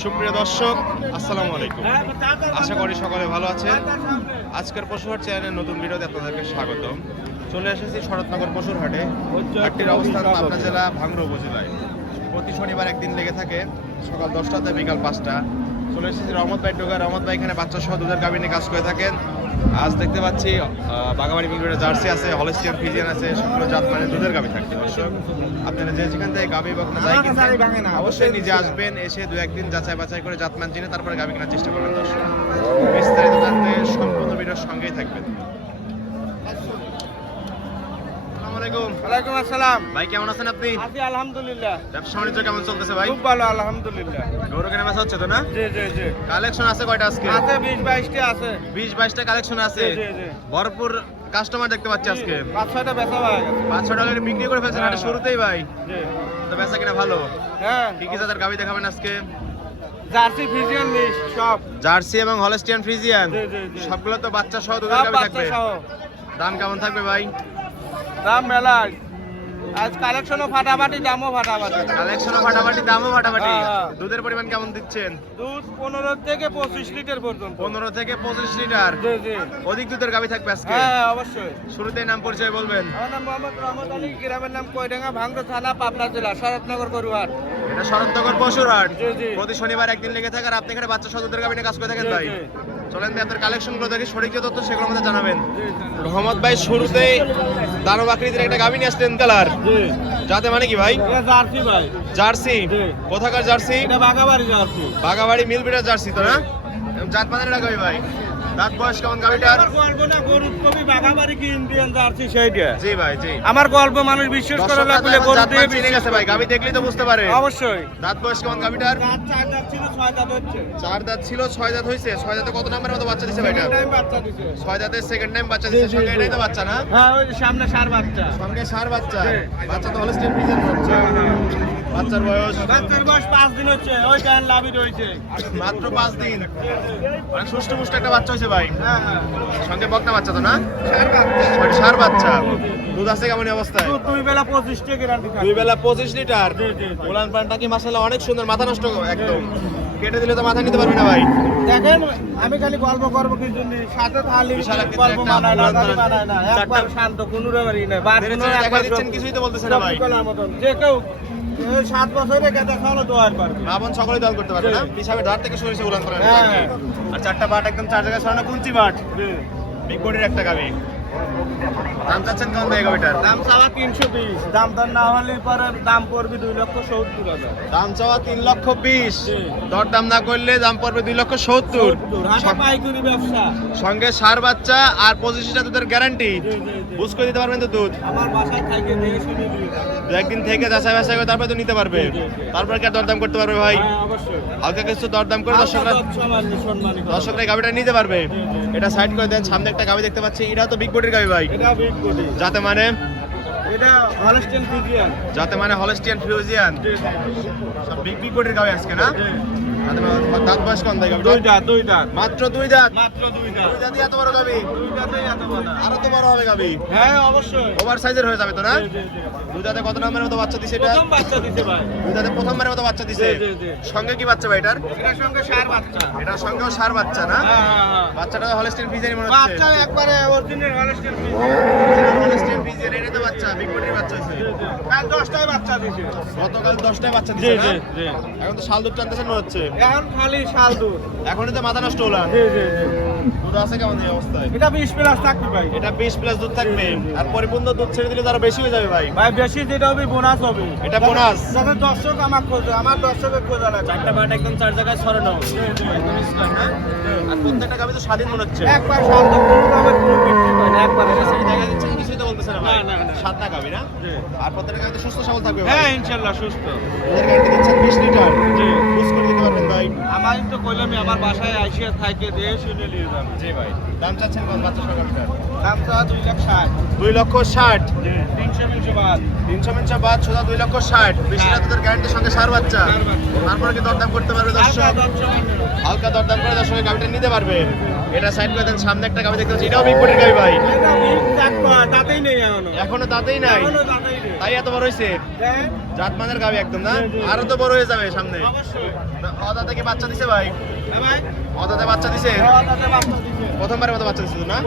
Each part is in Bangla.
সুপ্রিয় দর্শক আসসালামু আলাইকুম। আশা করি সকলে ভালো আছেন। আজকের পশুহাট চ্যানেলের নতুন ভিডিওতে আপনাদেরকে স্বাগত চলে এসেছি শরৎনগর পশুর হাটে হাটটির অবস্থান পাবনা জেলা ভাঙড়া উপজেলায়। প্রতি শনিবার একদিন লেগে থাকে সকাল দশটাতে বিকাল পাঁচটা। চলে এসেছি রহমত ভাই টোকা রহমত ভাই এখানে বাচ্চা সহ দুধের গাবিনে কাজ করে থাকেন। আজ দেখতে পাচ্ছি বাগাবাড়ি মিগুড়ে জার্সি আছে হলস্টিয়ান ফিজিয়ান আছে সকল জাত মানে দুধের গাবি থাকছে। দর্শক আপনারা যে যেখান থেকে গাবি বা কোনো যাই অবশ্যই নিজে আসবেন এসে দু একদিন যাচাই বাছাই করে জাত মান চিনে তারপরে গাবি কেনার চেষ্টা করবেন। দর্শক বিস্তারিত জানতে সম্পূর্ণ ভিডিওর সঙ্গেই থাকবেন আসসালামু আলাইকুম। ওয়ালাইকুম আসসালাম। ভাই কেমন আছেন আপনি? আছি আলহামদুলিল্লাহ। ব্যবসা বাণিজ্য কেমন চলতেছে ভাই? খুব ভালো আলহামদুলিল্লাহ। গরু কেনা বেচা হচ্ছে তো না? জি জি জি। কালেকশন আছে কয়টা আজকে? আছে কালেকশন আছে। জি জি জি। ভরপুর কাস্টমার দেখতে পাচ্ছি আজকে। পাঁচ ছয়টা বেচা অলরেডি বিক্রি করে ফেলছেন হ্যাঁ। শুরুতেই ভাই। জি। তো বেচা কিনা ভালো? হ্যাঁ। কি কি জাতের গাবি দেখাবেন আজকে? জার্সি সব। জার্সি এবং হলস্টিয়ান ফ্রিজিয়ান সবগুলো তো বাচ্চা সহ দুধের গাবি থাকবে। সহ। দাম কেমন থাকবে ভাই? দাম মেলা আজ কালেকশনও ফাটাফাটি দামও ফাটাফাটি। কালেকশনও ফাটাফাটি দামও ফাটাফাটি। হ্যাঁ, হ্যাঁ। দুধের পরিমাণ কেমন দিচ্ছেন? দুধ পনেরো থেকে পঁচিশ লিটার পর্যন্ত। পনেরো থেকে পঁচিশ লিটার। জি জি। অধিক দুধের গাবি থাকবে আজকে? হ্যাঁ হ্যাঁ, অবশ্যই। শুরুতেই নাম পরিচয় বলবেন। আমার নাম মোহাম্মদ রহমত আলী গ্রামের নাম কয়ডাঙ্গা ভাঙ্গা থানা পাবনা জেলা শরৎনগর গরুহাট। এটা শরৎনগর পশুর হাট জি, জি। প্রতি শনিবার একদিন লেগে থাকে আর আপনি এখানে বাচ্চা সহ দুধের গাবি নিয়ে কাজ করে থাকেন ভাই। চলেন আপনার কালেকশনগুলো দেখি সঠিক যে তথ্য সেগুলো আমাদের জানাবেন। জি। রহমত ভাই শুরুতেই দানব আকৃতির একটা গাভী নিয়ে আসলেন কালার যাতে মানে কি ভাই? জার্সি ভাই। জার্সি? কোথাকার জার্সি? বাগাবাড়ি জার্সি। বাগাবাড়ি মিলবিটার জার্সি তো না? জাত গাবি ভাই। দাঁত বয়স কেমন গাবিটার আমার গল্প না গরুর কবি বাগাবাড়ি কি ইন্ডিয়ান জার্সি সেইটা? জি ভাই জি। আমার গল্প মানুষ বিশ্বাস করে দর্শকরা লাগলে গরু দিয়ে চিনে গেছে ভাই গাবি দেখলেই তো বুঝতে পারে। অবশ্যই। দাঁত বয়স কেমন গাবিটার? চার দাঁত ছিল ছয় দাঁত হচ্ছে। চার দাঁত ছিল ছয় দাঁত হয়েছে ছয় দাঁতে কত নাম্বারের মতো বাচ্চা দিছে ভাইটা ছয় দাঁতের সেকেন্ড টাইম বাচ্চা দিছে। সঙ্গে এটাই তো বাচ্চা না? হ্যাঁ ওই যে সামনে সার বাচ্চা। সঙ্গে সার বাচ্চা। বাচ্চা তো হলে স্টেট ফ্রিজের বাচ্চা বাচ্চার বয়স বাচ্চার বয়স পাঁচ দিন হচ্ছে ওই টাইম লাভি রয়েছে। মাত্র পাঁচ দিন। মানে সুষ্ঠ পুষ্ট একটা বাচ্চা হয়েছে ভাই। হ্যাঁ হ্যাঁ। সঙ্গে বকনা বাচ্চা তো না? সার বাচ্চা। দুধ আছে কেমন অবস্থায়? দুই বেলা পঁচিশ দুই বেলা লিটার। উলান পানটা কি মাসাল্লাহ অনেক সুন্দর মাথা নষ্ট একদম। কেটে দিলে তো মাথা নিতে পারবে না ভাই। দেখেন আমি খালি গল্প করব কি জন্য? সাথে থালি গল্প বানায় না থালি বানায় না। একবার শান্ত কোনো ব্যাপারই না একবার দিচ্ছেন কিছুই তো বলতেছে না ভাই। যে কেউ সাত বছরে গেঁদা খাওয়ানো দোয়ার পারবে। রাবণ সকলে দল করতে পারবে না? পিছাবে ধার থেকে সরিষা উড়ান পান হ্যাঁ। আর চারটা বাট একদম চার জায়গায় সরানো কুঞ্চি বাট। বিগ বডির একটা গাবি। দাম চাচ্ছেন কেমন ভাই গাবিটার দাম চাওয়া তিনশো বিশ। দাম দর না হলে পরে দাম পড়বে দুই লক্ষ সত্তর হাজার। দাম চাওয়া তিন লক্ষ বিশ। দর দাম না করলে দাম পড়বে দুই লক্ষ সত্তর। পাইকারি ব্যবসা। সঙ্গে সার বাচ্চা আর পঁচিশটা দুধের গ্যারান্টি। বুঝ করে দিতে পারবেন তো দুধ? আমার বাসায় থেকে দিয়ে শুনে দু একদিন থেকে যাচাই বাছাই করে তারপরে তো নিতে পারবে। তারপরে কি দরদাম করতে পারবে ভাই? হ্যাঁ, হালকা কিছু দরদাম করে দর্শকরা। দর্শকরা গাবিটা নিতে পারবে। এটা সাইড করে দেন সামনে একটা গাবি দেখতে পাচ্ছি। এটা তো বিগ বডির গাবি ভাই। যাতে মানে? হলস্টেন যাতে মানে হলস্টিয়ান ফিউজিয়ান সব বিগ বিগ কোটির গাবি আজকে না? দাঁত বয়স কম দেয় গাবিটা দুইটা দুইটা মাত্র দুই দাঁত। মাত্র দুইটা দুই দাঁতই এত বড় গাবি। দুইটাতেই এত বড়। আরও তো বড় হবে গাবি। হ্যাঁ অবশ্যই। ওভার সাইজের হয়ে যাবে তো না। দুই দাঁতে কত নম্বরের মতো বাচ্চা দিছে এটা? প্রথম বাচ্চা দিতে ভাই। দুই দাঁতে প্রথমবারের মতো বাচ্চা দিছে। সঙ্গে কি বাচ্চা ভাই এটার? এটার সঙ্গে সার বাচ্চা। এটার সঙ্গেও সার বাচ্চা না? হ্যাঁ হ্যাঁ বাচ্চাটা হলস্টিয়ান ফিজিয়ান মনে হচ্ছে। বাচ্চা একবারে অরিজিনাল হলস্টেন ফিজিয়ান এটা তো বাচ্চা বিগ বডির বাচ্চা আছে কাল দশটায় বাচ্চা দিছে। গতকাল দশটায় বাচ্চা জি দিছে জি জি। এখন তো শাল দুধ টানতেছেন মনে হচ্ছে। এখন খালি শাল দুধ। এখনই তো মাথা নষ্ট হলো। জি জি জি। দুধ আছে কেমন এই অবস্থায়? এটা বিশ প্লাস থাকবে ভাই। এটা বিশ প্লাস দুধ থাকবে? আর পরিপূর্ণ দুধ ছেড়ে দিলে তারা বেশি হয়ে যাবে ভাই। ভাই বেশি যেটা হবে বোনাস হবে। এটা bonus? যাতে দর্শক আমার খোঁজে আমার দর্শকের খোঁজা না চারটা বাট একদম চার জায়গায় ছড়ানো একদম স্কোয়ার না আর প্রত্যেকটা গাবি তো স্বাধীন মনে হচ্ছে। একবার শান্ত কোনো দামে কোনো বিক্রি করে না। একবার এটা সাইড দেখা যাচ্ছে কিছুই তো বলতেছে না ভাই। না, না, না। সাতটা গাবি না? আর প্রত্যেকটা গাবি তো সুস্থ সবল থাকবে হ্যাঁ ইনশাল্লাহ সুস্থ। ওদের গাড়িতে দিচ্ছেন বিশ লিটার। জি। বুঝ করে দিতে পারবেন ভাই। আমার তো কইলামই আমার বাসায় আইসিয়া থাকে দিয়ে শুনে নিয়ে যাবে। জি ভাই। দাম চাচ্ছেন কত? বাচ্চা সরকারটার দাম তো দুই লাখ ষাট। দুই লক্ষ ষাট। তিনশো তিনশো বাদ। তিনশো মিনশো বাদ সোজা দুই লক্ষ ষাট। বেশি না গ্যারান্টির সঙ্গে সার বাচ্চা। তারপরে কি দরদাম করতে পারবে দর্শক? হালকা দরদাম করে দর্শকের গাড়িটা নিতে পারবে। এটা সাইড করে দেন সামনে একটা গাড়ি দেখতে পাচ্ছি। এটাও বিগ বডির গাড়ি ভাই। তাতেই নেই এখনও। এখনও তাতেই নাই। তাই এত বড় হয়েছে হ্যাঁ, জাত গাবি একদম না। আরও তো বড় হয়ে যাবে সামনে। অদা থেকে বাচ্চা দিছে ভাই। হ্যাঁ ভাই। অদাতে বাচ্চা দিছে? হ্যাঁ, তাতে বাচ্চা দিছে। প্রথমবারের মতো বাচ্চা দিছে না?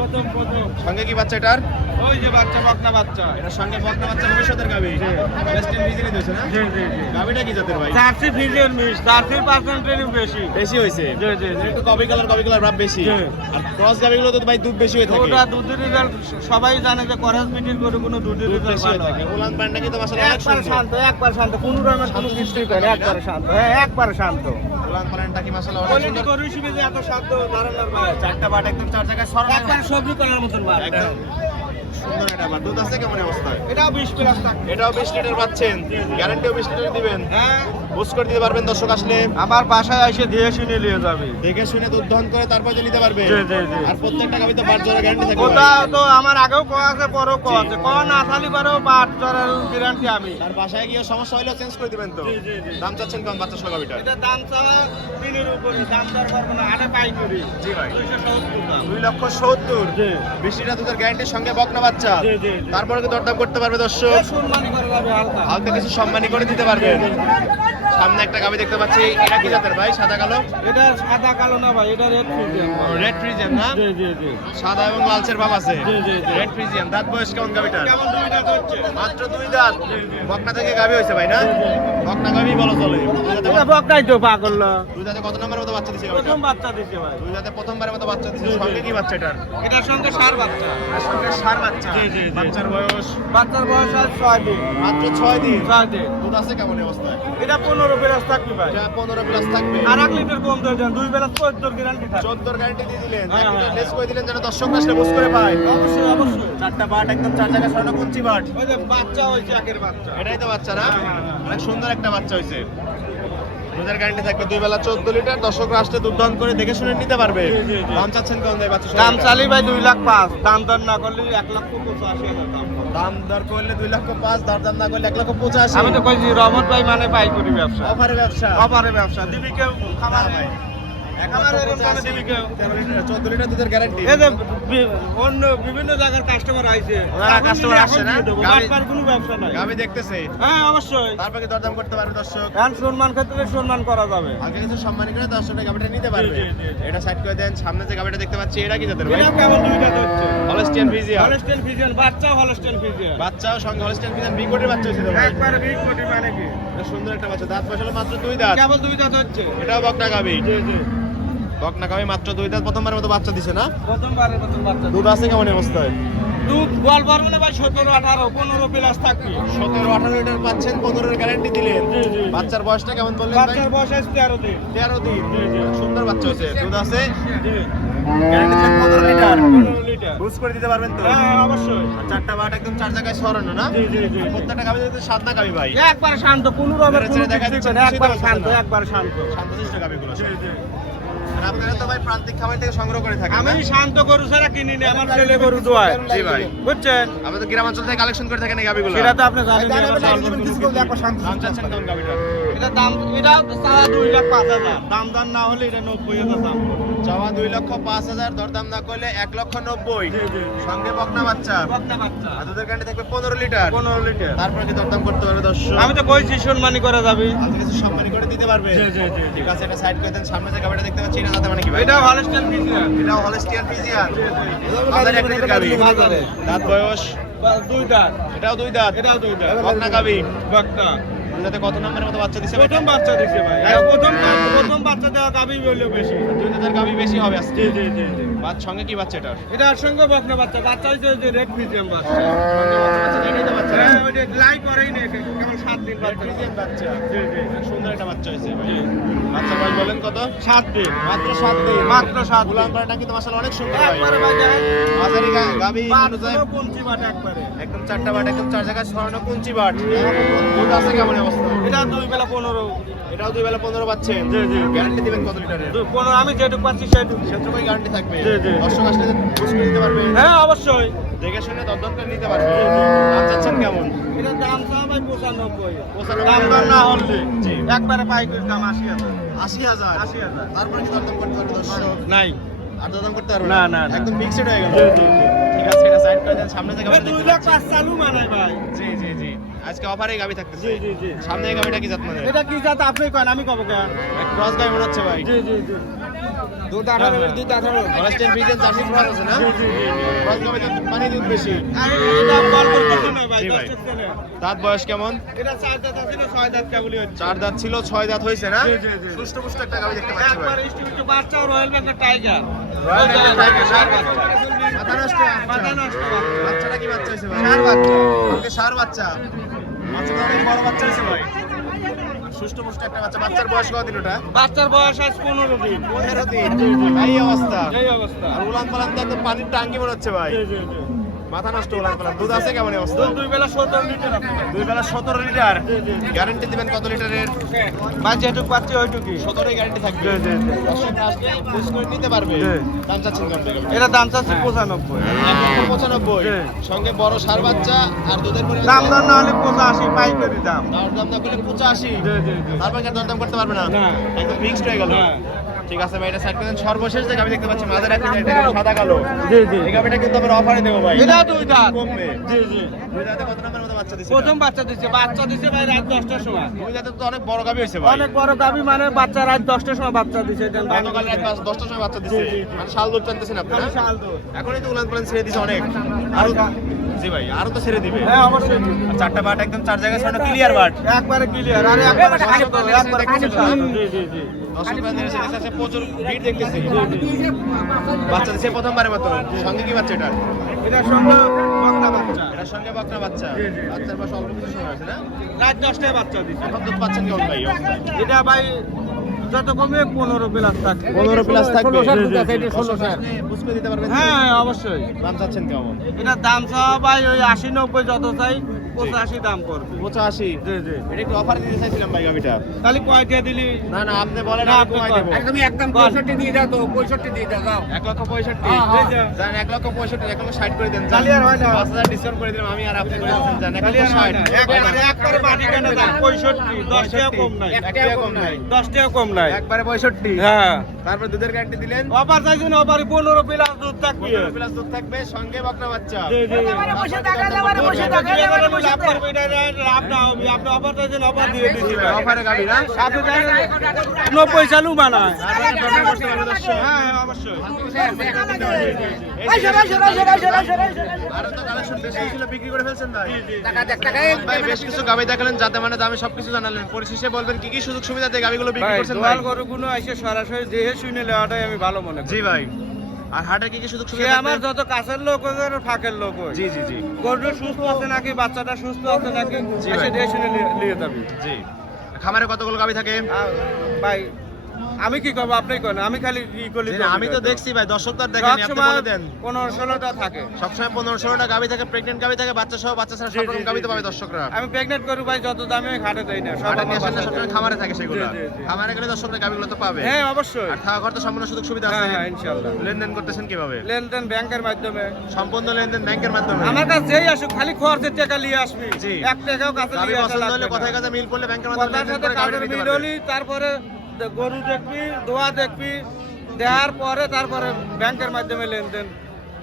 সঙ্গে কি বাচ্চা এটার? ওই যে বাচ্চা বকনা বাচ্চা। এটার সঙ্গে বকনা বাচ্চা ভবিষ্যতের গাবি। ওয়েস্ট ইন্ডিজের দিয়েছে না? জি জি জি। গাবিটা কি জাতের ভাই? জার্সি ফিজিয়ান মিস জার্সির পার্সেন্টেজ বেশি। বেশি হয়েছে? জি জি জি। একটু কবি কালার কবি কালার ভাব বেশি। আর ক্রস গাবিগুলো তো ভাই দুধ বেশি হয়ে থাকে। ওটা দুধের রেজাল্ট সবাই জানে যে করাস মিটিং করে কোনো দুধের দুধ রেজাল্ট ভালো থাকে। উলান পান্ডা কিন্তু মাসাল অনেক একবার শান্ত একবার শান্ত। কোনো রকমের কোনো কিছু করে একবার শান্ত। হ্যাঁ একবার শান্ত। উলান পান্ডা কি মাসাল কোয়ালিটি সুন্দর। গরু হিসেবে যে এত শব্দ ধারণার মানে চারটা বাট একদম চার জায়গায় সরানো একবার সবজি করার মতন বাট। একদম। সুন্দর এটা বাট। দুধ আছে কেমন অবস্থা? এটাও বিশ প্লাস টাকা এটাও বিশ লিটার পাচ্ছেন। গ্যারান্টিও বিশ লিটার দিবেন। হ্যাঁ। বুঝ করে দিতে পারবেন দর্শক আসলে। আমার বাসায় এসে দিয়ে শুনে নিয়ে যাবে। দেখে শুনে দুধ দহন করে তারপর যে নিতে পারবে। জি, জি, জি। আর প্রত্যেকটা গাবিতে বাট জোড়া গ্যারান্টি থাকবে ওটা তো আমার আগেও কয়া আছে পরেও কয়া আছে। কয়া না থালি পারেও বাট চড়ার গ্যারান্টি আমি। তার বাসায় গিয়ে সমস্যা হলেও চেঞ্জ করে দিবেন তো। জি, জি, জি। দাম চাচ্ছেন কেমন বাচ্চা সহ এটা দাম চাওয়া তিনের উপরে দাম দর করব না আটে পাই করি জি ভাই। দুইশো সত্তর দাম। দুই লক্ষ সত্তর। জি। বিশ লিটার দুধের গ্যারান্টির সঙ্গে বকনা বাচ্চা। জি, জি, জি। তারপরে কি দরদাম করতে পারবে দর্শক? সম্মানী করে যাবে হালকা। হালকা কিছু সম্মানী করে দিতে পারবেন সামনে একটা গাবি দেখতে পাচ্ছি। এটা কি জাতের ভাই? সাদা কালো? এটা সাদা কালো না ভাই এটা রেড ফ্রিজিয়াম রেড ফ্রিজিয়াম না? জি জি জি। সাদা এবং লালচের ভাব আছে। জি, জি, জি। রেড ফ্রিজিয়াম দাঁত বয়স কেমন গাবিটার? কেমন দুইটা হচ্ছে? মাত্র দুই দাঁত। বকনা থেকে গাবি হয়েছে ভাই না? বকনা গাবি বলো চলে। এটা বকনাই তো পাগল না। দুই দাঁতে কত নম্বরের মতো বাচ্চা দিছে প্রথম বাচ্চা দিছে ভাই। দুই দাঁতে প্রথমবারের মতো বাচ্চা দিছে। সঙ্গে কি বাচ্চা এটার? এটার সঙ্গে সার বাচ্চা। সঙ্গে সার বাচ্চা। জি, জি। বাচ্চার বয়স? বাচ্চার বয়স আজ ছয় দিন। মাত্র ছয় দিন। ছয় দিন। দুধ আছে কেমন অবস্থায়? এটা পনেরো প্লাস থাকবে ভাই। এটা পনেরো প্লাস থাকবে। আর এক লিটার কম দেন দুই বেলা চোদ্দোর গ্যারান্টি থাকে চোদ্দোর গ্যারান্টি দিয়ে দিলেন। হ্যাঁ, হ্যাঁ। লেস করে দিলেন যেন দর্শক আসলে বুঝ করে পায় অবশ্যই অবশ্যই। চারটা বাট একদম চার জায়গায় সরানো কুঞ্চি বাট। ওই যে বাচ্চা হয়েছে একের বাচ্চা। এটাই তো বাচ্চা না? হ্যাঁ। অনেক সুন্দর একটা বাচ্চা হয়েছে। দুধের গ্যারান্টি থাকবে দুই বেলা চোদ্দ লিটার। দর্শকরা আসলে দুধ করে দেখে শুনে নিতে পারবে। দাম চাচ্ছেন কেমন দেয় বাচ্চা দাম চালি ভাই দুই লাখ পাঁচ। দাম দর না করলে এক লাখ পঁচাশি হাজার দাম। দাম দর করলে দুই লক্ষ পাঁচ দর দাম না করলে এক লক্ষ পঁচাশি। আমি তো কইছি রহমত ভাই মানে পাই করি ব্যবসা। অফারে ব্যবসা। অফারে ব্যবসা। দিবি কেউ? খাবার অন্য বিভিন্ন জায়গার কাস্টমার আইছে। না? কোনো ব্যবসা নাই। আমি দেখতেছি? হ্যাঁ অবশ্যই। তারপর কি দরদাম করতে পারবে দর্শক? এখন সম্মান ক্ষেত্রে সম্মান করা যাবে। আগে কিছু সম্মান করে দর্শকরা গাবিটা নিতে পারবে। এটা সাইড করে দেন। সামনে যে গাবিটা দেখতে পাচ্ছি এটা কি জাতের ভাই? এটা কেমন দুইটা হচ্ছে হলস্টিয়ান ফ্রিজিয়ান বাচ্চা বাচ্চাও সঙ্গে হলস্টিয়ান ফ্রিজিয়ান বিগোটের বাচ্চা হয়েছিল ভাই? একবারে বিগ কোটি মানে কি? সুন্দর একটা বাচ্চা। দাঁত বসালো মাত্র দুই দাঁত। কেবল দুই দাঁত হচ্ছে। এটাও বকনা গাবি। জি জি। বকনা গাবি মাত্র দুই দাঁত প্রথমবারের মতো বাচ্চা দিছে না? প্রথমবারের প্রথম বাচ্চা দুধ আছে কেমন অবস্থায়? দুধ বল পারব না ভাই সতেরো আঠারো পনেরো প্লাস থাকবে। সতেরো আঠারো লিটার পাচ্ছেন পনেরোর গ্যারান্টি দিলেন। জি, জি। বাচ্চার বয়সটা কেমন বললেন ভাই? বাচ্চার বয়স আছে তেরো দিন। তেরো দিন। সুন্দর বাচ্চা হয়েছে। দুধ আছে? জি। গ্যারান্টি দিলেন পনেরো লিটার। বুঝ করে দিতে পারবেন তো? হ্যাঁ অবশ্যই। চারটা বাট একদম চার জায়গায় সরানো না? জি, জি, জি। প্রত্যেকটা যদি সাত না ভাই। একবার শান্ত কোনো ছেড়ে দেখা না, একবার শান্ত। একবার শান্ত। শান্তশিষ্ট গাবিগুলো আর আপনারা তো ভাই প্রান্তিক খামার থেকে সংগ্রহ করে থাকেন আমি শান্ত গরু ছাড়া কিনি না আমার ছেলে গরু দোয়ায়। জি ভাই। বুঝছেন? আমরা তো গ্রামাঞ্চল থেকে কালেকশন করে থাকেন এই গাবিগুলো। সেটা তো আপনি জানেন। দাম চাচ্ছেন গাবিটা। এটা দাম দুই লাখ পাঁচ হাজার। দাম দাম না হলে এটা নব্বই হাজার দাম। চাওয়া দুই লক্ষ পাঁচ হাজার দরদাম না করলে এক লক্ষ নব্বই। জি, জি। সঙ্গে বকনা বাচ্চা। বকনা বাচ্চা। আর দুধের গ্যারান্টি থাকবে পনেরো লিটার। পনেরো লিটার। তারপরে কি দরদাম করতে পারবে দর্শক? আমি তো কইছি সম্মানী করা যাবে। আজকে কিছু সম্মানী করে দিতে পারবে জি, জি, জি, জি। ঠিক আছে এটা সাইড করে দেন। সামনে যে গাবিটা দেখতে পাচ্ছি এটা মানে কি এটা হলস্টেন ফিজিয়ান এটাও হলস্টিয়ান ফ্রিজিয়ান বাজারে এক লিটার গাবি। বাজারে। দাঁত বয়স? দুই দাঁত। এটাও দুই দাঁত। এটাও দুই দাঁত। বকনা গাবি। বকনা। দুইটাতে কত নম্বরের মতো বাচ্চা দিছে প্রথম বাচ্চা দিছে ভাই। প্রথম প্রথম বাচ্চা দেওয়া গাবি বেশি। দুই দাঁতের গাবি বেশি হবে আজকে। জি জি জি। বাচ্চা সঙ্গে কি বাচ্চা এটা এটার সঙ্গে বকনা বাচ্চা বাচ্চা হইছে যে রেড ফিজিয়ান বাচ্চা। বাচ্চা বাচ্চা এটাই বাচ্চা হ্যাঁ ওই যে লাই করেই না কেবল সাত দিন বাচ্চা। বাচ্চা। জি জি। সুন্দর একটা বাচ্চা হয়েছে ভাই। বাচ্চা বয়স বলেন কত? সাত দিন। মাত্র সাত দিন। মাত্র সাত দিন। গুলাম পাড়াটা কিন্তু মাসাল অনেক সুন্দর ভাই। একবারে ভাই মাঝারি গা- গাবি অনুযায়ী পঞ্চি বাট একবারে। একদম চারটা বাট একদম চার জায়গায় ছড়ানো কুঞ্চি বাট। দুধ আছে কেমন অবস্থা? এটা দুই বেলা পনেরো। এটাও দুই বেলা পনেরো পাচ্ছেন। জি, জি। গ্যারান্টি দিবেন কত লিটারের পনেরো আমি যেটুকু পাচ্ছি সেটুকু। সেটুকুই গ্যারান্টি থাকবে। জি, জি। দর্শক আসলে দিতে পারবে। হ্যাঁ অবশ্যই। দেখে শুনে দরদর করে নিতে পারবে। দাম চাচ্ছেন কেমন? এটার দাম চাওয়া ভাই পঁচানব্বই। পঁচানব্বই দাম দর না হলে। জি। একবারে পাইকারি দাম আশি হাজার। আশি হাজার? আশি হাজার। তারপরে কি দরদাম করতে পারবে দর্শক? নাই। আর দরদাম করতে পারবে না, না। একদম ফিক্সড হয়ে গেল। জি, জি, জি। ঠিক আছে এটা সাইড করে দেন সামনে থেকে দুই লাখ পাঁচ চালু মানায় ভাই। জি জি জি। আজকে অফারেই গাবি থাকতেছে। জি, জি, জি। সামনে গাবিটা কি জাত মানে? এটা কি জাত? আপনি কেন আমি কব কেন ক্রস গাবি মনে হচ্ছে ভাই। জি জি জি। দুধ আঠারো দুধ আঠারো। জার্সি ক্রস আছে না। ক্রস গাবি দুধ বেশি। করতে ভাই। দাঁত বয়স কেমন? এটা চার দাঁত না ছয় দাঁত কেবলই হচ্ছে। চার দাঁত ছিল ছয় দাঁত হয়েছে না? জি, জি, জি। সুস্থ পুষ্ট একটা গাবি দেখতে পাচ্ছি একবার ভাই। বাচ্চা royal Bengal tiger. Royal Bengal tiger, ষাঁড় বাচ্চা। মাথা নষ্ট মাথা নষ্ট বাচ্চাটা কি বাচ্চা হয়েছে ভাই? বাচ্চা। ওকে ষাঁড় বাচ্চা। পুষ্ট একটা বাচ্চা। বাচ্চার বয়স কতদিন ওটা? বাচ্চার বয়স আজ পনেরো দিন। পনেরো দিন। এই অবস্থা। এই অবস্থা। আর উলান পালান তো একদম পানির টাঙ্কি মনে হচ্ছে ভাই। মাথা নষ্ট পালান দুধ আছে কেমন অবস্থা? দুই বেলা সত্তর লিটার। দুই বেলা সতেরো লিটার। গ্যারান্টি দিবেন কত লিটারের? মাছ যেটুক পাচ্ছি ওইটুকুই। সতেরোই গ্যারান্টি থাকবে। আসলে বুঝ করে নিতে পারবে। দাম চাচ্ছেন এটা দাম চাচ্ছি পঁচানব্বই। পঁচানব্বই। সঙ্গে বড় সার বাচ্চা আর দুধের পরিমাণ দাম দর না হলে পঁচাশি পাইকারি দাম। দাম না করলে পঁচাশি। তারপর দরদাম করতে পারবে না। একদম ফিক্সড হয়ে গেল। ঠিক আছে ভাই এটা সাইড করেন সর্বশেষ যে আমি দেখতে পাচ্ছি একটা এটা সাদা কালো। জি, জি। এই গাবিটা কিন্তু আমরা অফারে দেবো ভাই। এটা দুই দাঁত কমবে। জি জি। দুই দাঁতে কত নম্বর মতো বাচ্চা দিছে? প্রথম বাচ্চা দিচ্ছে বাচ্চা দিচ্ছে ভাই রাত দশটার সময়। দুই দাঁতে তো অনেক বড় গাবি হয়েছে ভাই। অনেক বড় গাবি মানে বাচ্চা রাত দশটার সময় বাচ্চা গতকাল রাত পাঁচ- দশটার সময় বাচ্চা দিছে। মানে শাল দুধ টানতেছেন আপনারা খালি শাল দুধ। এখনই তো উলান পালান ছেড়ে দিছে অনেক। আরও জি ভাই আরও তো ছেড়ে দিবে। হ্যাঁ অবশ্যই। আর চারটা বাট একদম চার জায়গায় ছড়ানো ক্লিয়ার বাট। একবারে ক্লিয়ার আরে একবারে একবারে খালি জি জি জি। প্রচুর ভিড় দেখতেছি। দিছে প্রথমবারের মতো। সঙ্গে কি বাচ্চা এটা? এটার সঙ্গে বাচ্চা। এটার সঙ্গে বাচ্চা বাচ্চা। জি, জি। বাচ্চার পাশে অল্প কিছু সময় আছে না? রাত দশটায় বাচ্চা দিচ্ছে। এখন দুধ পাচ্ছেন কেমন ভাই? এটা ভাই যত কমে পনেরো প্লাস থাকবে। 15 plus থাকবে? ষোলো ষাট জি, জি, আছে, এটা ষোলো ষাট। আপনি বুঝ করে দিতে পারবেন হ্যাঁ হ্যাঁ, অবশ্যই। দাম চাচ্ছেন কেমন? এটা দাম চাওয়া ভাই ওই আশি নব্বই যত চাই। পঁচাশি দাম করবে পঁচাশি? জি জি। এটা একটু অফার দিতে চাইছিলাম ভাই গাবিটা তাহলে কয়টা দিলি? না না আপনি বলেন না, আপনি কমাই একদমই একদম কর। পঁয়ষট্টি দিয়ে দাও তো পঁয়ষট্টি দিয়ে দাও যাও। লক্ষ পঁয়ষট্টি। জান এক লক্ষ পঁয়ষট্টি এক লক্ষ ষাট করে দেন। তাহলে আর হয় না। পাঁচ হাজার ডিসকাউন্ট করে দিলাম আমি আর আপনি করে দিচ্ছেন জান এক লক্ষ আর ষাট। না। একবারে একবারে মাটি কেনা দাম পঁয়ষট্টি দশ টাকা কম নাই। এক টাকা কম নাই। দশ টাকা কম নাই। একবারে পঁয়ষট্টি। হ্যাঁ। তারপর দুধের গ্যারান্টি দিলেন। অফার চাইছেন অফার পনেরো প্লাস দুধ থাকবে। পনেরো প্লাস দুধ থাকবে সঙ্গে বকনা বাচ্চা। জি জি। বসে থাকা, বসে থাকা, একেবারে বসে লাভ। করবে এটা লাভ না হবে। আপনি অফার দিয়ে অফারে না নব্বই চালু বানায়। হ্যাঁ অবশ্যই বিক্রি করে ফেলছেন ভাই বেশ কিছু গাবি দেখালেন যাতে মানে দামে সবকিছু জানালেন। পরিশেষে বলবেন কি কি সুযোগ সুবিধা দিয়ে গাবিগুলো বিক্রি করছেন ভাই? গরুগুলো এসে সরাসরি দেহে শুনে নেওয়াটাই আমি ভালো মনে করি। জি ভাই। আর হাটে কি কি সুযোগ সুবিধা আমার যত কাছের লোক আর ফাঁকের লোক জি জি জি। গরুটা সুস্থ আছে নাকি বাচ্চাটা সুস্থ আছে নাকি সেটা শুনে নিয়ে- নিয়ে যাবি। জি। খামারে কতগুলো গাবি থাকে? ভাই আমি কি করব? আপনি করেন। আমি খালি ই আমি তো দেখছি ভাই দর্শক তো আর দেখেনি আপনি বলে দেন। পনেরো ষোলোটা থাকে। সবসময় পনেরো ষোলোটা গাবি থাকে প্রেগনেন্ট গাবি থাকে বাচ্চা সহ বাচ্চা ছাড়া সব রকম গাবি তো পাবে দর্শকরা। আমি প্রেগনেন্ট করি ভাই যত দামে আমি ঘাটে দেই না সব আমার আসলে সবসময়। খামারে থাকে সেগুলো। খামারে গেলে দর্শকরা গাবিগুলো তো পাবে। হ্যাঁ অবশ্যই। আর থাকা ঘর তো সম্পূর্ণ সুযোগ সুবিধা হ্যাঁ আছে। হ্যাঁ ইনশাল্লাহ লেনদেন করতেছেন কীভাবে? লেনদেন ব্যাংকের মাধ্যমে। সম্পূর্ণ লেনদেন ব্যাংকের মাধ্যমে। আমার কাছে যেই আসুক খালি খরচের টাকা নিয়ে আসবি। জি। এক টাকাও কাছে নিয়ে আসা পছন্দ হলে লাগবে কাছে মিল পড়লে ব্যাংকের মাধ্যমে তারপরে গরু দেখবি দোয়া দেখবি দেওয়ার পরে তারপরে ব্যাংকের মাধ্যমে লেনদেন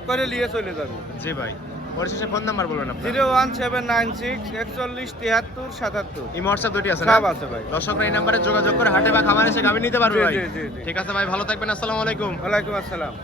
করে নিয়ে চলে যাবে। জি ভাই পরিশেষে ফোন নাম্বার বলবেন আপনি zero one seven nine six একচল্লিশ তিয়াত্তর সাতাত্তর। এই হোয়াটসঅ্যাপ দুটি আছে সব আছে ভাই। দর্শকরা এই নাম্বারে যোগাযোগ করে হাটে বা খামারে এসে গাবি নিতে পারবে ভাই। ঠিক আছে ভাই ভালো থাকবেন আসসালামু আলাইকুম। ওয়ালাইকুম আসসালাম।